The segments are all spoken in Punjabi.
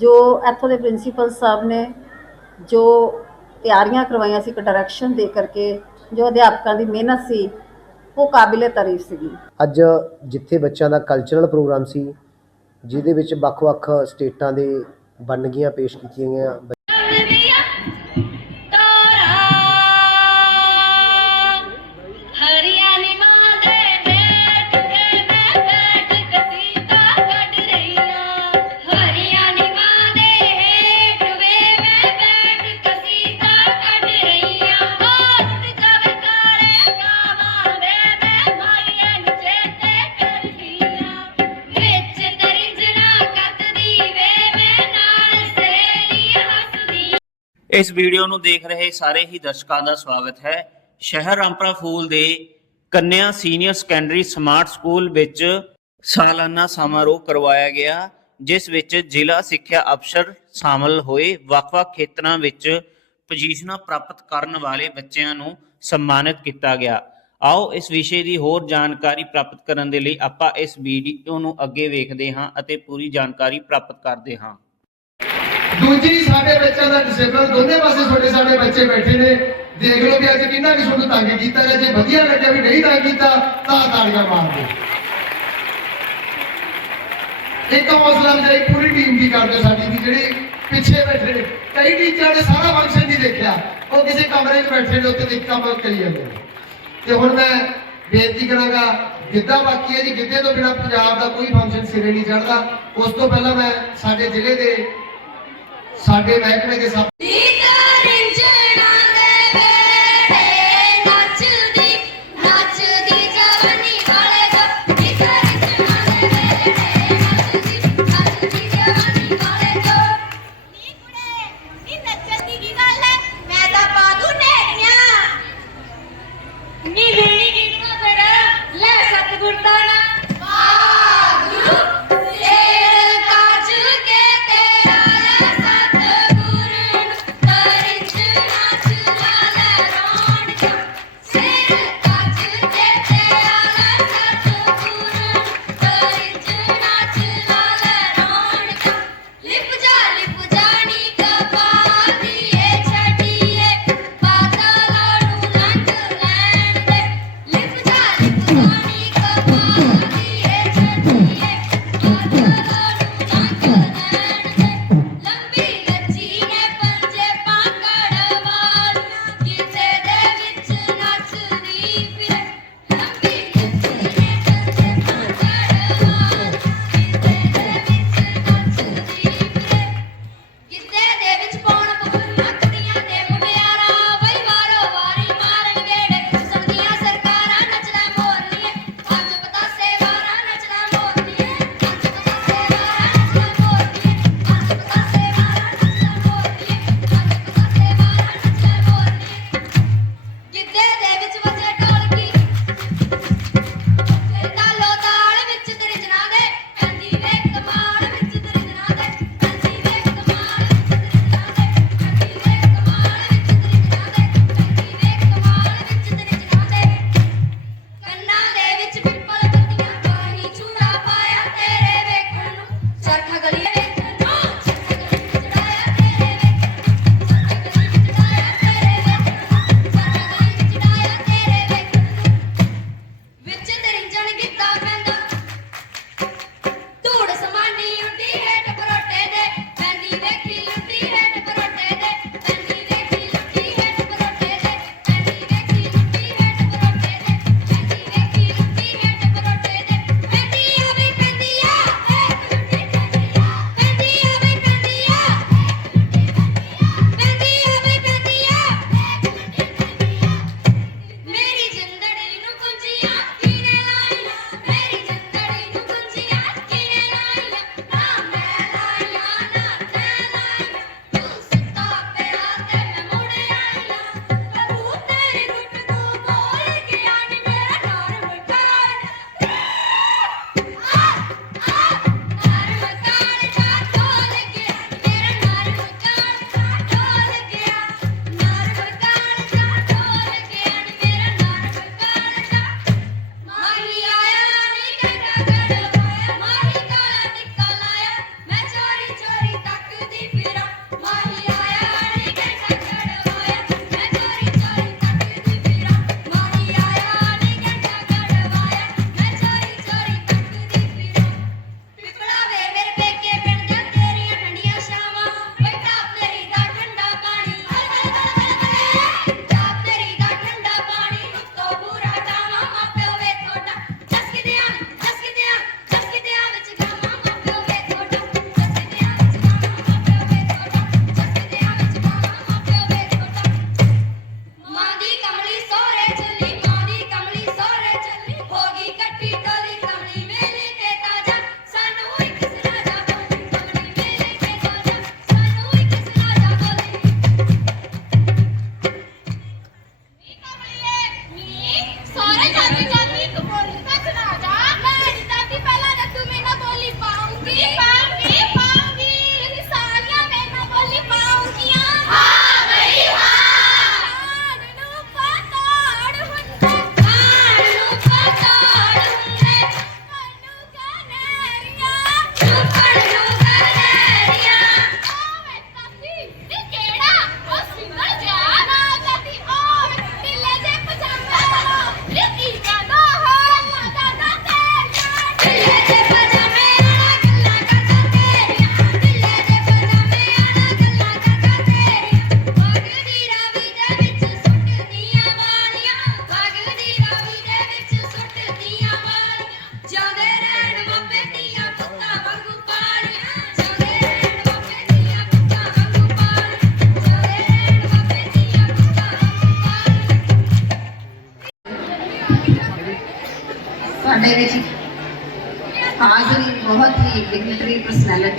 ਜੋ ਇੱਥੋਂ ਦੇ ਪ੍ਰਿੰਸੀਪਲ ਸਾਹਿਬ ਨੇ ਜੋ ਤਿਆਰੀਆਂ ਕਰਵਾਈਆਂ ਸੀ, ਇੱਕ ਡਾਇਰੈਕਸ਼ਨ ਦੇ ਕਰਕੇ, ਜੋ ਅਧਿਆਪਕਾਂ ਦੀ ਮਿਹਨਤ ਸੀ, ਉਹ ਕਾਬਿਲੇ ਤਾਰੀਫ ਸੀਗੀ। ਅੱਜ ਜਿੱਥੇ ਬੱਚਿਆਂ ਦਾ ਕਲਚਰਲ ਪ੍ਰੋਗਰਾਮ ਸੀ, ਜਿਹਦੇ ਵਿੱਚ ਵੱਖ-ਵੱਖ ਸਟੇਟਾਂ ਦੇ ਵੰਨਗੀਆਂ ਪੇਸ਼ ਕੀਤੀਆਂ ਗਈਆਂ। ਇਸ ਵੀਡੀਓ ਨੂੰ ਦੇਖ ਰਹੇ ਸਾਰੇ ਹੀ ਦਰਸ਼ਕਾਂ ਦਾ ਸਵਾਗਤ ਹੈ। ਸ਼ਹਿਰ ਰਾਮਪੁਰਾ ਫੂਲ ਦੇ ਕੰਨਿਆ ਸੀਨੀਅਰ ਸੈਕੰਡਰੀ ਸਮਾਰਟ ਸਕੂਲ ਵਿੱਚ ਸਾਲਾਨਾ ਸਮਾਰੋਹ ਕਰਵਾਇਆ ਗਿਆ, ਜਿਸ ਵਿੱਚ ਜ਼ਿਲ੍ਹਾ ਸਿੱਖਿਆ ਅਫਸਰ ਸ਼ਾਮਲ ਹੋਏ। ਵੱਖ-ਵੱਖ ਖੇਤਰਾਂ ਵਿੱਚ ਪੋਜੀਸ਼ਨਾਂ ਪ੍ਰਾਪਤ ਕਰਨ ਵਾਲੇ ਬੱਚਿਆਂ ਨੂੰ ਸਨਮਾਨਿਤ ਕੀਤਾ ਗਿਆ। ਆਓ ਇਸ ਵਿਸ਼ੇ ਦੀ ਹੋਰ ਜਾਣਕਾਰੀ ਪ੍ਰਾਪਤ ਕਰਨ ਦੇ ਲਈ ਆਪਾਂ ਇਸ ਵੀਡੀਓ ਨੂੰ ਅੱਗੇ ਵੇਖਦੇ ਹਾਂ ਅਤੇ ਪੂਰੀ ਜਾਣਕਾਰੀ ਪ੍ਰਾਪਤ ਕਰਦੇ ਹਾਂ। ਦੂਜੀ ਸਾਡੇ ਬੱਚਿਆਂ ਦਾ ਡਿਸੇਬਲ ਦੋਨੇ ਪਾਸੇ ਤੁਹਾਡੇ ਸਾਡੇ ਬੱਚੇ ਬੈਠੇ ਨੇ। ਦੇਖ ਲਓ ਵੀ ਅੱਜ ਕਿੰਨਾ ਕਿ ਤੁਹਾਨੂੰ ਤੰਗ ਕੀਤਾ ਗਿਆ। ਜੇ ਵਧੀਆ ਲੱਗਿਆ ਵੀ ਨਹੀਂ ਤੰਗ ਕੀਤਾ, ਤਾਂ ਤਾੜੀਆਂ ਮਾਰ ਦਿਓ। ਇੱਕ ਹੌਸਲਾ ਅਫਜ਼ਾਈ ਪੂਰੀ ਟੀਮ ਦੀ ਕਰਦੇ ਸਾਡੀ ਦੀ ਜਿਹੜੀ ਪਿੱਛੇ ਬੈਠੇ ਨੇ। ਕਈ ਟੀਚਰਾਂ ਨੇ ਸਾਰਾ ਫੰਕਸ਼ਨ ਨਹੀਂ ਦੇਖਿਆ। ਉਹ ਕਿਸੇ ਕਮਰੇ 'ਚ ਬੈਠੇ ਨੇ ਉੱਤੇ ਦੇਖ ਕੰਮ ਕਰੀ ਜਾਂਦੇ ਨੇ। ਤੇ ਹੁਣ ਮੈਂ ਬੇਨਤੀ ਕਰਾਂਗਾ, ਗਿੱਧਾ ਬਾਕੀ ਹੈ ਜੀ। ਗਿੱਧੇ ਤੋਂ ਬਿਨਾ ਪੰਜਾਬ ਦਾ ਕੋਈ ਫੰਕਸ਼ਨ ਸਿਰੇ ਨਹੀਂ ਚੜਦਾ ਉਸ ਤੋਂ ਪਹਿਲਾਂ ਮੈਂ ਸਾਡੇ ਜ਼ਿਲ੍ਹੇ ਦੇ ਸਾਡੇ ਮਹਿਕਮੇ ਦੇ ਸਭ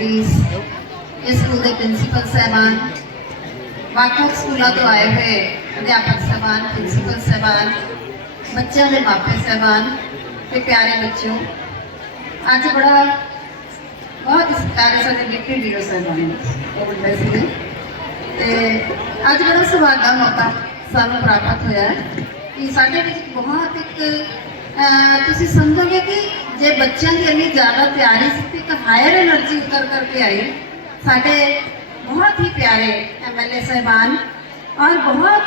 ਪਰਸਨੈਲਿਟੀਜ਼ ਇਸ ਸਕੂਲ ਦੇ ਪ੍ਰਿੰਸੀਪਲ ਸਾਹਿਬਾਨ, ਵੱਖ-ਵੱਖ ਸਕੂਲਾਂ ਤੋਂ ਆਏ ਹੋਏ ਅਧਿਆਪਕ ਸਾਹਿਬਾਨ, ਪ੍ਰਿੰਸੀਪਲ ਸਾਹਿਬਾਨ, ਬੱਚਿਆਂ ਦੇ ਮਾਪੇ ਸਾਹਿਬਾਨ ਤੇ ਪਿਆਰੇ ਬੱਚਿਓ, ਅੱਜ ਬੜਾ ਬਹੁਤ ਹੀ ਸਤਿਕਾਰ ਸਾਡੇ ਡਿਪਟੀ ਡੀਓ ਸਾਹਿਬਾਨ ਉਹ ਬੜੇ ਸੀਗੇ। ਤੇ ਅੱਜ ਬੜਾ ਸੁਭਾਗਾ ਮੌਕਾ ਸਾਨੂੰ ਪ੍ਰਾਪਤ ਹੋਇਆ ਹੈ ਕਿ ਸਾਡੇ ਵਿੱਚ ਬਹੁਤ ਇੱਕ ਤੁਸੀਂ ਸਮਝੋਗੇ ਕਿ ਜੇ की ਦੀ ज़्यादा ਜ਼ਿਆਦਾ ਪਿਆਰੀ तो एक हायर एनर्जी उतर करके आई। साढ़े बहुत ही प्यारे एम एल ए साहबान। और बहुत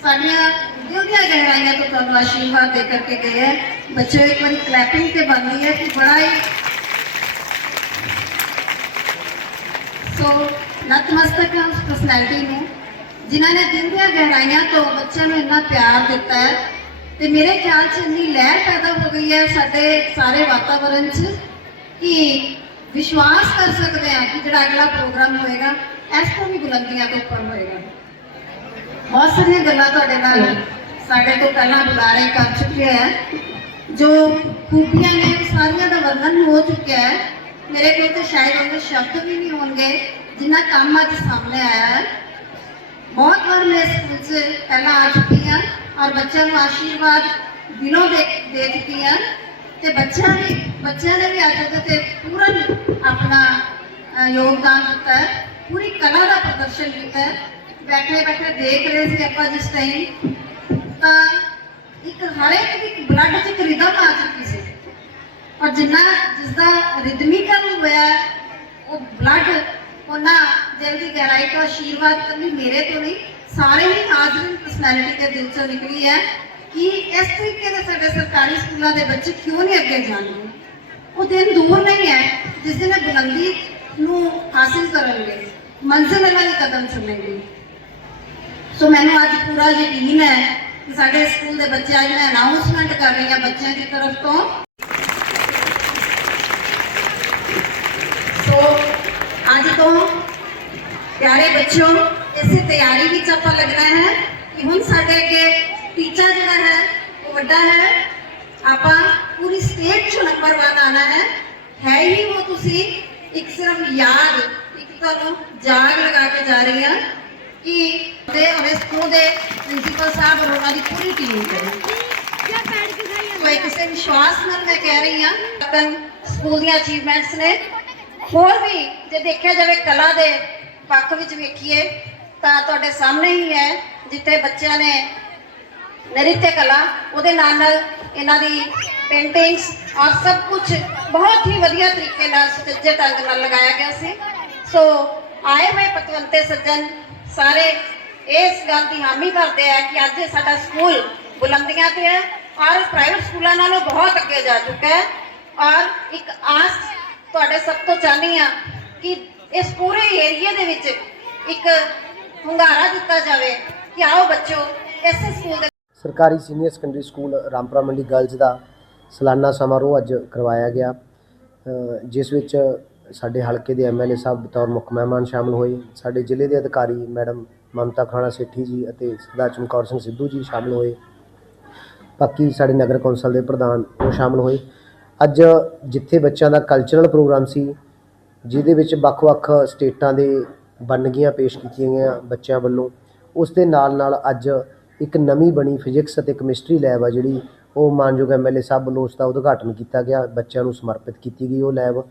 साड़ियाँ दिल दिया तो तुम आशीर्वाद दे करके गए हैं। बच्चों, एक बार क्लैपिंग से बन रही है कि बड़ा ही सो नतमस्तक है उस पर्सनैलिटी में जिन्होंने दिल दिया गहराइया तो बच्चों इन्ना प्यार दिता है। ਤੇ ਮੇਰੇ ਖਿਆਲ 'ਚ ਇੰਨੀ ਲਹਿਰ ਪੈਦਾ ਹੋ ਗਈ ਹੈ ਸਾਡੇ ਸਾਰੇ ਵਾਤਾਵਰਣ 'ਚ ਕਿ ਵਿਸ਼ਵਾਸ ਕਰ ਸਕਦੇ ਹਾਂ ਕਿ ਜਿਹੜਾ ਅਗਲਾ ਪ੍ਰੋਗਰਾਮ ਹੋਏਗਾ ਇਸ ਤੋਂ ਵੀ ਬੁਲੰਦੀਆਂ ਤੋਂ ਉੱਪਰ ਹੋਏਗਾ ਬਹੁਤ ਸਾਰੀਆਂ ਗੱਲਾਂ ਤੁਹਾਡੇ ਨਾਲ ਸਾਡੇ ਤੋਂ ਪਹਿਲਾਂ ਬੁਲਾਰੇ ਕਰ ਚੁੱਕੇ ਹੈ ਜੋ ਖੂਬੀਆਂ ਨੇ ਉਹ ਸਾਰੀਆਂ ਦਾ ਵਰਣਨ ਹੋ ਚੁੱਕਿਆ ਹੈ ਮੇਰੇ ਕੋਲ ਤੇ ਸ਼ਾਇਦ ਉਹਦੇ ਸ਼ਬਦ ਵੀ ਨਹੀਂ ਹੋਣਗੇ ਜਿੰਨਾ ਕੰਮ ਅੱਜ ਸਾਹਮਣੇ ਆਇਆ ਹੈ ਬਹੁਤ ਵਾਰ ਮੈਂ ਸਕੂਲ 'ਚ ਪਹਿਲਾਂ ਆ ਚੁੱਕੀ ਹਾਂ ਔਰ ਬੱਚਿਆਂ ਨੂੰ ਆਸ਼ੀਰਵਾਦ ਦਿਲੋਂ ਦੇ ਦੇ ਚੁੱਕੀ ਤੇ ਬੱਚਿਆਂ ਨੇ ਬੱਚਿਆਂ ਨੇ ਵੀ ਅੱਜ ਤੇ ਪੂਰਨ ਆਪਣਾ ਯੋਗਦਾਨ ਦਿੱਤਾ ਹੈ, ਪੂਰੀ ਕਲਾ ਦਾ ਪ੍ਰਦਰਸ਼ਨ ਕੀਤਾ ਹੈ। ਬੈਠੇ ਬੈਠੇ ਦੇਖ ਰਹੇ ਸੀ ਆਪਾਂ ਜਿਸ ਟਾਈਮ ਤਾਂ ਇੱਕ ਹਰੇਕ ਦੀ ਬਲੱਡ 'ਚ ਇੱਕ ਰਿਦਮ ਆ ਚੁੱਕੀ ਸੀ। ਔਰ ਜਿੰਨਾ ਜਿਸ ਦਾ ਰਿਦਮਿਕਲ ਹੋਇਆ, ਉਹ ਬਲੱਡ ਉਹਨਾਂ ਦਿਲ ਦੀ ਗਹਿਰਾਈ ਤੋਂ ਆਸ਼ੀਰਵਾਦ ਕਰਨੀ ਮੇਰੇ ਤੋਂ ਨਹੀਂ ਸਾਰੇ ਹੀ ਹਾਜ਼ਰੀਨ ਪਰਸਨੈਲਿਟੀ ਦੇ ਦਿਲ ਚੋਂ ਨਿਕਲੀ ਹੈ ਕਿ ਇਸ ਤਰੀਕੇ ਦੇ ਸਾਡੇ ਸਰਕਾਰੀ ਸਕੂਲਾਂ ਦੇ ਬੱਚੇ ਕਿਉਂ ਨਹੀਂ ਅੱਗੇ ਜਾਣਗੇ ਉਹ ਦਿਨ ਦੂਰ ਨਹੀਂ ਹੈ ਜਿਸ ਦਿਨ ਇਹ ਬੁਲੰਦੀ ਨੂੰ ਹਾਸਿਲ ਕਰਨਗੇ, ਮੰਜ਼ਿਲ ਵਾਲੀ ਕਦਮ ਚੁਣਨਗੇ ਸੋ ਮੈਨੂੰ ਅੱਜ ਪੂਰਾ ਯਕੀਨ ਹੈ ਕਿ ਸਾਡੇ ਸਕੂਲ ਦੇ ਬੱਚੇ ਅੱਜ ਮੈਂ ਅਨਾਉਂਸਮੈਂਟ ਕਰ ਰਹੀ ਹਾਂ ਬੱਚਿਆਂ ਦੀ ਤਰਫ ਤੋਂ। ਸੋ ਅੱਜ ਤੋਂ ਪਿਆਰੇ ਬੱਚਿਓ ਇਸੇ ਤਿਆਰੀ ਵਿੱਚ ਆਪਾਂ ਲੱਗਣਾ ਹੈ ਕਿ ਹੁਣ ਸਾਡੇ ਅੱਗੇ ਟੀਚਾ ਜਿਹੜਾ ਹੈ, ਉਹ ਵੱਡਾ ਹੈ। ਆਪਾਂ ਪੂਰੀ ਸਟੇਟ 'ਚ ਨੰਬਰ 1 ਆਣਾ ਹੈ। ਹੈ ਹੀ ਉਹ ਤੁਸੀਂ ਇੱਕ ਸਿਰਫ ਯਾਦ, ਇੱਕ ਤੁਹਾਨੂੰ ਜਾਗ ਲਗਾ ਕੇ ਜਾ ਰਹੀ ਹਾਂ ਕਿ ਤੇ ਹਮੇ ਸਕੂਲ ਦੇ ਪ੍ਰਿੰਸੀਪਲ ਸਾਹਿਬ ਔਰ ਉਹਨਾਂ ਦੀ ਪੂਰੀ ਟੀਮ ਕਰੇ ਸੋ ਵਿਸ਼ਵਾਸ ਨਾਲ ਮੈਂ ਕਹਿ ਰਹੀ ਹਾਂ ਤਨ ਸਕੂਲ ਦੀਆਂ ਅਚੀਵਮੈਂਟਸ ਨੇ। ਹੋਰ ਵੀ ਜੇ ਦੇਖਿਆ ਜਾਵੇ ਕਲਾ ਦੇ ਪੱਖ ਵਿੱਚ ਵੇਖੀਏ ਤਾਂ ਤੁਹਾਡੇ ਸਾਹਮਣੇ ਹੀ ਹੈ, ਜਿੱਥੇ ਬੱਚਿਆਂ ਨੇ ਨ੍ਰਿਤਯ ਕਲਾ, ਉਹਦੇ ਨਾਲ ਨਾਲ ਇਹਨਾਂ ਦੀ ਪੇਂਟਿੰਗਸ ਔਰ ਸਭ ਕੁਝ ਬਹੁਤ ਹੀ ਵਧੀਆ ਤਰੀਕੇ ਨਾਲ ਸੁਚੱਜੇ ਢੰਗ ਨਾਲ ਲਗਾਇਆ ਗਿਆ ਸੀ। ਸੋ ਆਏ ਹੋਏ ਪਤਵੰਤੇ ਸੱਜਣ ਸਾਰੇ ਇਸ ਗੱਲ ਦੀ ਹਾਮੀ ਭਰਦੇ ਆ ਕਿ ਅੱਜ ਸਾਡਾ ਸਕੂਲ ਬੁਲੰਦੀਆਂ ਤੇ ਹੈ ਔਰ ਪ੍ਰਾਈਵੇਟ ਸਕੂਲਾਂ ਨਾਲੋਂ ਬਹੁਤ ਅੱਗੇ ਜਾ ਚੁੱਕਾ ਹੈ। ਔਰ ਇੱਕ ਆਸ ਤੁਹਾਡੇ ਸਭ ਤੋਂ ਚਾਹਨੀ ਆ ਕਿ ਇਸ ਪੂਰੇ ਏਰੀਏ ਦੇ ਵਿੱਚ ਇੱਕ ਹੁੰਗਾਰਾ ਦਿੱਤਾ ਜਾਵੇ ਕਿ ਆਓ ਬੱਚੋ ਇਸੇ ਸਕੂਲ ਦੇ ਸਰਕਾਰੀ ਸੀਨੀਅਰ ਸੈਕੰਡਰੀ ਸਕੂਲ ਰਾਮਪੁਰਾ ਮੰਡੀ ਗਰਲਜ਼ ਦਾ ਸਾਲਾਨਾ ਸਮਾਰੋਹ ਅੱਜ ਕਰਵਾਇਆ ਗਿਆ। ਜਿਸ ਵਿੱਚ ਸਾਡੇ ਹਲਕੇ ਦੇ ਐਮਐਲਏ ਸਾਹਿਬ ਬਤੌਰ ਮੁੱਖ ਮਹਿਮਾਨ ਸ਼ਾਮਲ ਹੋਏ। ਸਾਡੇ ਜ਼ਿਲ੍ਹੇ ਦੇ ਅਧਿਕਾਰੀ ਮੈਡਮ ਮਮਤਾ ਖਾਣਾ ਸੇਠੀ ਜੀ ਅਤੇ ਸਰਦਾਰ ਚਮਕੌਰ ਸਿੰਘ ਸਿੱਧੂ ਜੀ ਸ਼ਾਮਲ ਹੋਏ। ਬਾਕੀ ਸਾਡੇ ਨਗਰ ਕੌਂਸਲ ਦੇ ਪ੍ਰਧਾਨ ਉਹ ਸ਼ਾਮਲ ਹੋਏ। ਅੱਜ ਜਿੱਥੇ ਬੱਚਿਆਂ ਦਾ ਕਲਚਰਲ ਪ੍ਰੋਗਰਾਮ ਸੀ, ਜਿਹਦੇ ਵਿੱਚ ਵੱਖ-ਵੱਖ ਸਟੇਟਾਂ ਦੇ ਵੰਨਗੀਆਂ ਪੇਸ਼ ਕੀਤੀਆਂ ਗਈਆਂ ਬੱਚਿਆਂ ਵੱਲੋਂ। ਉਸ ਦੇ ਨਾਲ ਨਾਲ ਅੱਜ ਇੱਕ ਨਵੀਂ ਬਣੀ ਫਿਜ਼ਿਕਸ ਅਤੇ ਕੈਮਿਸਟਰੀ ਲੈਬ ਆ ਜਿਹੜੀ ਉਹ ਮਾਨਯੋਗ ਐਮਐਲਏ ਸਾਹਿਬ ਵੱਲੋਂ ਉਸ ਦਾ ਉਦਘਾਟਨ ਕੀਤਾ ਗਿਆ, ਬੱਚਿਆਂ ਨੂੰ ਸਮਰਪਿਤ ਕੀਤੀ ਗਈ ਉਹ ਲੈਬ।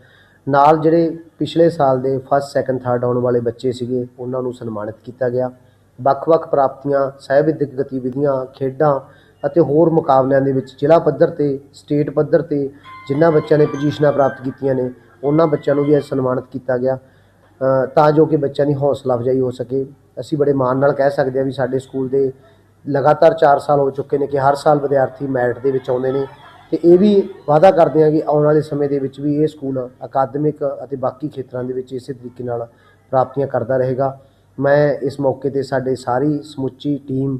ਨਾਲ ਜਿਹੜੇ ਪਿਛਲੇ ਸਾਲ ਦੇ ਫਸਟ ਸੈਕੰਡ ਥਰਡ ਆਉਣ ਵਾਲੇ ਬੱਚੇ ਸੀਗੇ, ਉਹਨਾਂ ਨੂੰ ਸਨਮਾਨਿਤ ਕੀਤਾ ਗਿਆ। ਵੱਖ-ਵੱਖ ਪ੍ਰਾਪਤੀਆਂ ਸਹਿਵਿਦਿਅਕ ਗਤੀਵਿਧੀਆਂ, ਖੇਡਾਂ ਅਤੇ ਹੋਰ ਮੁਕਾਬਲਿਆਂ ਦੇ ਵਿੱਚ ਜ਼ਿਲ੍ਹਾ ਪੱਧਰ ਤੇ, ਸਟੇਟ ਪੱਧਰ ਤੇ ਜਿਨ੍ਹਾਂ ਬੱਚਿਆਂ ਨੇ ਪੋਜੀਸ਼ਨਾਂ ਪ੍ਰਾਪਤ ਕੀਤੀਆਂ ਨੇ, ਉਹਨਾਂ ਬੱਚਿਆਂ ਨੂੰ ਵੀ ਅੱਜ ਸਨਮਾਨਿਤ ਕੀਤਾ ਗਿਆ। ਤਾਂ ਜੋ ਕਿ ਬੱਚਿਆਂ ਦੀ ਹੌਸਲਾ ਅਫਜ਼ਾਈ ਹੋ ਸਕੇ। ਅਸੀਂ ਬੜੇ ਮਾਣ ਨਾਲ ਕਹਿ ਸਕਦੇ ਹਾਂ ਵੀ ਸਾਡੇ ਸਕੂਲ ਦੇ ਲਗਾਤਾਰ 4 ਸਾਲ ਹੋ ਚੁੱਕੇ ਨੇ ਕਿ ਹਰ ਸਾਲ ਵਿਦਿਆਰਥੀ ਮੈਰਿਟ ਦੇ ਵਿੱਚ ਆਉਂਦੇ ਨੇ ਤੇ ਇਹ ਵੀ ਵਾਅਦਾ ਕਰਦੇ ਹਾਂ ਕਿ ਆਉਣ ਵਾਲੇ ਸਮੇਂ ਦੇ ਵਿੱਚ ਵੀ ਇਹ ਸਕੂਲ ਅਕਾਦਮਿਕ ਅਤੇ ਬਾਕੀ ਖੇਤਰਾਂ ਦੇ ਵਿੱਚ ਇਸੇ ਤਰੀਕੇ ਨਾਲ ਪ੍ਰਾਪਤੀਆਂ ਕਰਦਾ ਰਹੇਗਾ। ਮੈਂ ਇਸ ਮੌਕੇ ਤੇ ਸਾਡੇ ਸਾਰੀ ਸਮੁੱਚੀ ਟੀਮ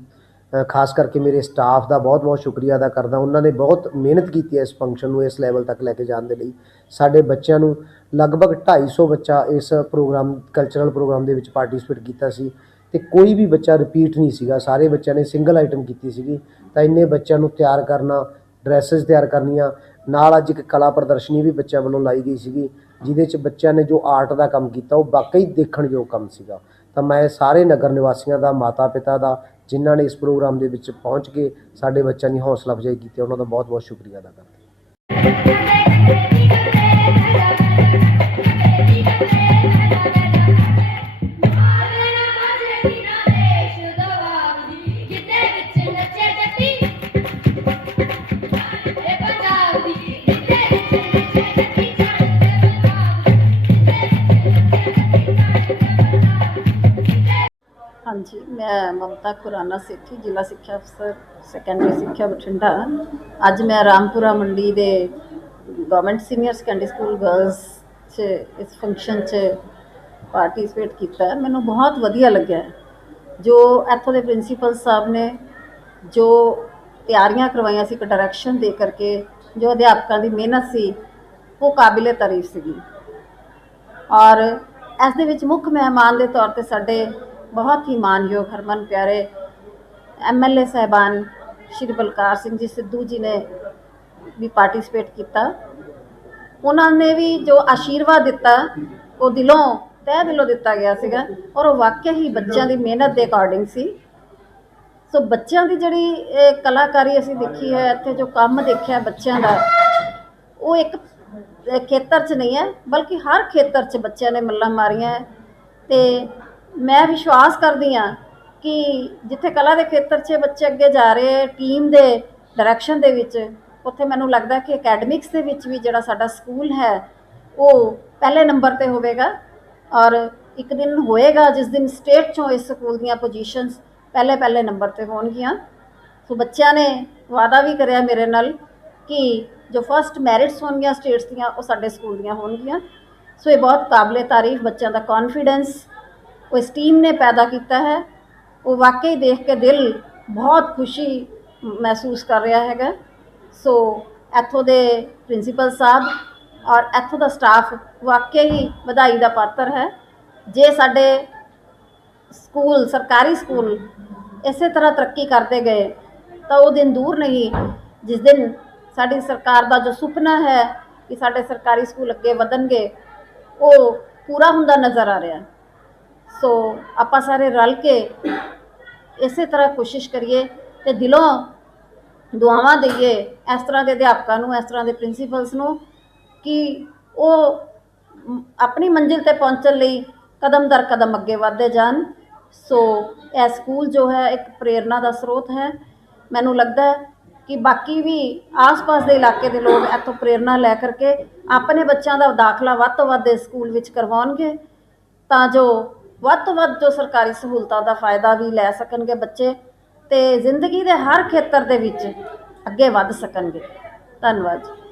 ਖਾਸ ਕਰਕੇ ਮੇਰੇ ਸਟਾਫ ਦਾ ਬਹੁਤ-ਬਹੁਤ ਸ਼ੁਕਰੀਆ ਅਦਾ ਕਰਦਾ। ਉਹਨਾਂ ਨੇ ਬਹੁਤ ਮਿਹਨਤ ਕੀਤੀ ਹੈ ਇਸ ਫੰਕਸ਼ਨ ਨੂੰ, ਇਸ ਲੈਵਲ ਤੱਕ ਲੈ ਕੇ ਜਾਣ ਦੇ ਲਈ। ਸਾਡੇ ਬੱਚਿਆਂ ਨੂੰ ਲਗਭਗ 250 ਬੱਚਾ ਇਸ ਪ੍ਰੋਗਰਾਮ ਕਲਚਰਲ ਪ੍ਰੋਗਰਾਮ ਦੇ ਵਿੱਚ ਪਾਰਟਿਸਿਪੇਟ ਕੀਤਾ ਸੀ ਤੇ ਕੋਈ ਵੀ ਬੱਚਾ ਰਿਪੀਟ ਨਹੀਂ ਸੀਗਾ। ਸਾਰੇ ਬੱਚਿਆਂ ਨੇ ਸਿੰਗਲ ਆਈਟਮ ਕੀਤੀ ਸੀਗੀ। ਤਾਂ ਇੰਨੇ ਬੱਚਿਆਂ ਨੂੰ ਤਿਆਰ ਕਰਨਾ ਡਰੈਸਸ ਤਿਆਰ ਕਰਨੀਆਂ, ਨਾਲ ਅੱਜ ਇੱਕ ਕਲਾ ਪ੍ਰਦਰਸ਼ਨੀ ਵੀ ਬੱਚਿਆਂ ਵੱਲੋਂ ਲਾਈ ਗਈ ਸੀਗੀ, ਜਿਹਦੇ 'ਚ ਬੱਚਿਆਂ ਨੇ ਜੋ ਆਰਟ ਦਾ ਕੰਮ ਕੀਤਾ, ਉਹ ਵਾਕਈ ਦੇਖਣਯੋਗ ਕੰਮ ਸੀਗਾ। ਤਾਂ ਮੈਂ ਸਾਰੇ ਨਗਰ ਨਿਵਾਸੀਆਂ ਦਾ ਮਾਤਾ ਪਿਤਾ ਦਾ ਜਿਨ੍ਹਾਂ ਨੇ ਇਸ ਪ੍ਰੋਗਰਾਮ ਦੇ ਵਿੱਚ ਪਹੁੰਚ ਕੇ ਸਾਡੇ ਬੱਚਿਆਂ ਦੀ ਹੌਸਲਾ ਅਫਜ਼ਾਈ ਕੀਤੀ ਉਹਨਾਂ ਦਾ ਬਹੁਤ ਬਹੁਤ ਸ਼ੁਕਰੀਆ ਅਦਾ ਕਰਦੇ ਹਾਂ। ਮੈਂ ਖੁਰਾਨਾ ਸੇਠੀ ਜ਼ਿਲ੍ਹਾ ਸਿੱਖਿਆ ਅਫਸਰ ਸੈਕੰਡਰੀ ਸਿੱਖਿਆ ਬਠਿੰਡਾ। ਅੱਜ ਮੈਂ ਰਾਮਪੁਰਾ ਮੰਡੀ ਦੇ government senior secondary school girls 'ਚ ਇਸ ਫੰਕਸ਼ਨ 'ਚ ਪਾਰਟਿਸਿਪੇਟ ਕੀਤਾ ਮੈਨੂੰ ਬਹੁਤ ਵਧੀਆ ਲੱਗਿਆ ਜੋ ਇੱਥੋਂ ਦੇ ਪ੍ਰਿੰਸੀਪਲ ਸਾਹਿਬ ਨੇ ਜੋ ਤਿਆਰੀਆਂ ਕਰਵਾਈਆਂ ਸੀ, ਇੱਕ ਡਾਇਰੈਕਸ਼ਨ ਦੇ ਕਰਕੇ ਜੋ ਅਧਿਆਪਕਾਂ ਦੀ ਮਿਹਨਤ ਸੀ, ਉਹ ਕਾਬਿਲੇ ਤਾਰੀਫ ਸੀਗੀ। ਔਰ ਇਸ ਦੇ ਵਿੱਚ ਮੁੱਖ ਮਹਿਮਾਨ ਦੇ ਤੌਰ ਤੇ ਸਾਡੇ ਬਹੁਤ ਹੀ ਮਾਨਯੋਗ ਹਰਮਨ ਪਿਆਰੇ ਐਮਐਲਏ ਸਾਹਿਬਾਨ ਸ਼੍ਰੀ ਬਲਕਾਰ ਸਿੰਘ ਜੀ ਸਿੱਧੂ ਜੀ ਨੇ ਵੀ ਪਾਰਟਿਸਿਪੇਟ ਕੀਤਾ। ਉਹਨਾਂ ਨੇ ਵੀ ਜੋ ਆਸ਼ੀਰਵਾਦ ਦਿੱਤਾ, ਉਹ ਦਿਲੋਂ, ਤਹਿ ਦਿਲੋਂ ਦਿੱਤਾ ਗਿਆ ਸੀਗਾ ਔਰ ਉਹ ਵਾਕਿਆ ਹੀ ਬੱਚਿਆਂ ਦੀ ਮਿਹਨਤ ਦੇ ਅਕੋਰਡਿੰਗ ਸੀ। ਸੋ ਬੱਚਿਆਂ ਦੀ ਜਿਹੜੀ ਕਲਾਕਾਰੀ ਅਸੀਂ ਦੇਖੀ ਹੈ, ਇੱਥੇ ਜੋ ਕੰਮ ਦੇਖਿਆ ਬੱਚਿਆਂ ਦਾ, ਉਹ ਇੱਕ ਖੇਤਰ 'ਚ ਨਹੀਂ ਹੈ, ਬਲਕਿ ਹਰ ਖੇਤਰ 'ਚ ਬੱਚਿਆਂ ਨੇ ਮੱਲਾਂ ਮਾਰੀਆਂ ਹੈ ਤੇ ਮੈਂ ਵਿਸ਼ਵਾਸ ਕਰਦੀ ਹਾਂ ਕਿ ਜਿੱਥੇ ਕਲਾ ਦੇ ਖੇਤਰ 'ਚ ਬੱਚੇ ਅੱਗੇ ਜਾ ਰਹੇ ਹੈ ਟੀਮ ਦੇ ਡਾਇਰੈਕਸ਼ਨ ਦੇ ਵਿੱਚ, ਉੱਥੇ ਮੈਨੂੰ ਲੱਗਦਾ ਕਿ ਅਕੈਡਮਿਕਸ ਦੇ ਵਿੱਚ ਵੀ ਜਿਹੜਾ ਸਾਡਾ ਸਕੂਲ ਹੈ, ਉਹ ਪਹਿਲੇ ਨੰਬਰ ਤੇ ਹੋਵੇਗਾ ਔਰ ਇੱਕ ਦਿਨ ਹੋਏਗਾ ਜਿਸ ਦਿਨ ਸਟੇਟ 'ਚੋਂ ਇਸ ਸਕੂਲ ਦੀਆਂ ਪੋਜੀਸ਼ਨਸ ਪਹਿਲੇ ਪਹਿਲੇ ਨੰਬਰ ਤੇ ਹੋਣਗੀਆਂ। ਸੋ ਬੱਚਿਆਂ ਨੇ ਵਾਅਦਾ ਵੀ ਕਰਿਆ ਮੇਰੇ ਨਾਲ ਕਿ ਜੋ ਫਸਟ ਮੈਰਿਟਸ ਹੋਣਗੀਆਂ ਸਟੇਟਸ ਦੀਆਂ, ਉਹ ਸਾਡੇ ਸਕੂਲ ਦੀਆਂ ਹੋਣਗੀਆਂ। ਸੋ ਇਹ ਬਹੁਤ ਕਾਬਲੇ ਤਾਰੀਫ ਬੱਚਿਆਂ ਦਾ ਕੌਨਫੀਡੈਂਸ ਉਹ ਇਸ ਟੀਮ ਨੇ ਪੈਦਾ ਕੀਤਾ ਹੈ। ਉਹ ਵਾਕਈ ਦੇਖ ਕੇ ਦਿਲ ਬਹੁਤ ਖੁਸ਼ੀ ਮਹਿਸੂਸ ਕਰ ਰਿਹਾ ਹੈਗਾ। ਸੋ ਇੱਥੋਂ ਦੇ ਪ੍ਰਿੰਸੀਪਲ ਸਾਹਿਬ ਔਰ ਇੱਥੋਂ ਦਾ ਸਟਾਫ ਵਾਕਈ ਹੀ ਵਧਾਈ ਦਾ ਪਾਤਰ ਹੈ। ਜੇ ਸਾਡੇ ਸਕੂਲ, ਸਰਕਾਰੀ ਸਕੂਲ ਇਸੇ ਤਰ੍ਹਾਂ ਤਰੱਕੀ ਕਰਦੇ ਗਏ, ਤਾਂ ਉਹ ਦਿਨ ਦੂਰ ਨਹੀਂ, ਜਿਸ ਦਿਨ ਸਾਡੀ ਸਰਕਾਰ ਦਾ ਜੋ ਸੁਪਨਾ ਹੈ ਕਿ ਸਾਡੇ ਸਰਕਾਰੀ ਸਕੂਲ ਅੱਗੇ ਵਧਣਗੇ, ਉਹ ਪੂਰਾ ਹੁੰਦਾ ਨਜ਼ਰ ਆ ਰਿਹਾ। ਸੋ ਆਪਾਂ ਸਾਰੇ ਰਲ ਕੇ ਇਸੇ ਤਰ੍ਹਾਂ ਕੋਸ਼ਿਸ਼ ਕਰੀਏ ਤੇ ਦਿਲੋਂ ਦੁਆਵਾਂ ਦਈਏ ਇਸ ਤਰ੍ਹਾਂ ਦੇ ਅਧਿਆਪਕਾਂ ਨੂੰ, ਇਸ ਤਰ੍ਹਾਂ ਦੇ ਪ੍ਰਿੰਸੀਪਲਸ ਨੂੰ ਕਿ ਉਹ ਆਪਣੀ ਮੰਜ਼ਿਲ ਤੇ ਪਹੁੰਚਣ ਲਈ ਕਦਮ ਦਰ ਕਦਮ ਅੱਗੇ ਵਧਦੇ ਜਾਣ। ਸੋ ਇਹ ਸਕੂਲ ਜੋ ਹੈ, ਇੱਕ ਪ੍ਰੇਰਣਾ ਦਾ ਸਰੋਤ ਹੈ। ਮੈਨੂੰ ਲੱਗਦਾ ਹੈ ਕਿ ਬਾਕੀ ਵੀ ਆਸ-ਪਾਸ ਦੇ ਇਲਾਕੇ ਦੇ ਲੋਕ ਇੱਥੋਂ ਪ੍ਰੇਰਣਾ ਲੈ ਕਰਕੇ ਆਪਣੇ ਬੱਚਿਆਂ ਦਾ ਦਾਖਲਾ ਵੱਧ ਤੋਂ ਵੱਧ ਇਸ ਸਕੂਲ ਵਿੱਚ ਕਰਵਾਉਣਗੇ। ਤਾਂ ਜੋ ਵੱਧ ਤੋਂ ਵੱਧ ਜੋ ਸਰਕਾਰੀ ਸਹੂਲਤਾਂ ਦਾ ਫਾਇਦਾ ਵੀ ਲੈ ਸਕਣਗੇ ਬੱਚੇ ਤੇ ਜ਼ਿੰਦਗੀ ਦੇ ਹਰ ਖੇਤਰ ਦੇ ਵਿੱਚ ਅੱਗੇ ਵੱਧ ਸਕਣਗੇ। ਧੰਨਵਾਦ ਜੀ।